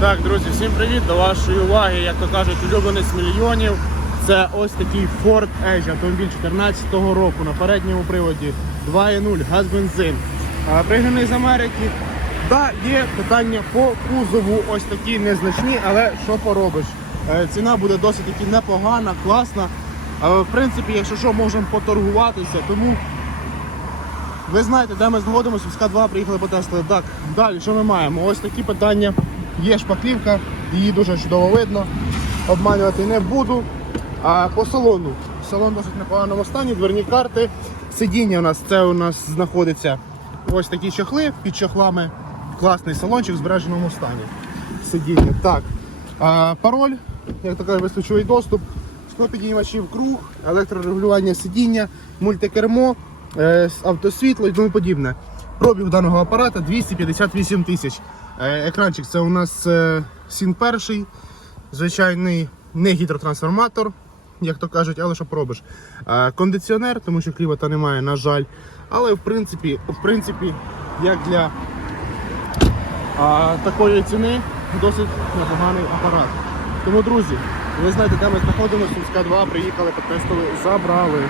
Так, друзі, всім привіт! До вашої уваги, як то кажуть, улюбленець мільйонів. Це ось такий Ford Edge, автомобіль 2014 року на передньому приводі 2.0, газ бензин. Пригнаний з Америки. Да, є питання по кузову, ось такі незначні, але що поробиш? Е, Ціна буде досить таки непогана, класна. В принципі, якщо що, можемо поторгуватися, тому ви знаєте, де ми знаходимося, в СК-2 приїхали потестили. Так, далі, що ми маємо? Ось такі питання. Є шпаклівка, її дуже чудово видно. Обманювати не буду. А по салону. Салон досить непоганому стані, дверні карти. Сидіння у нас це у нас знаходиться ось такі чохли під чохлами. Класний салончик в збереженому стані. Сидіння. Так. А, пароль, як то кажуть, вистачовий доступ, склопідіймачів круг, електрорегулювання сидіння, мультикермо, е, автосвітло і тому подібне. Пробіг даного апарата 258 тисяч. Е, Екранчик це у нас е, Сін перший, звичайний не гідротрансформатор, як то кажуть, але що пробиш. Е, Кондиціонер, тому що клімата немає, на жаль. Але в принципі, в принципі, як для а, такої ціни досить непоганий апарат. Тому, друзі, ви знаєте, де ми знаходимося, Сумська 2, приїхали, потестили, забрали.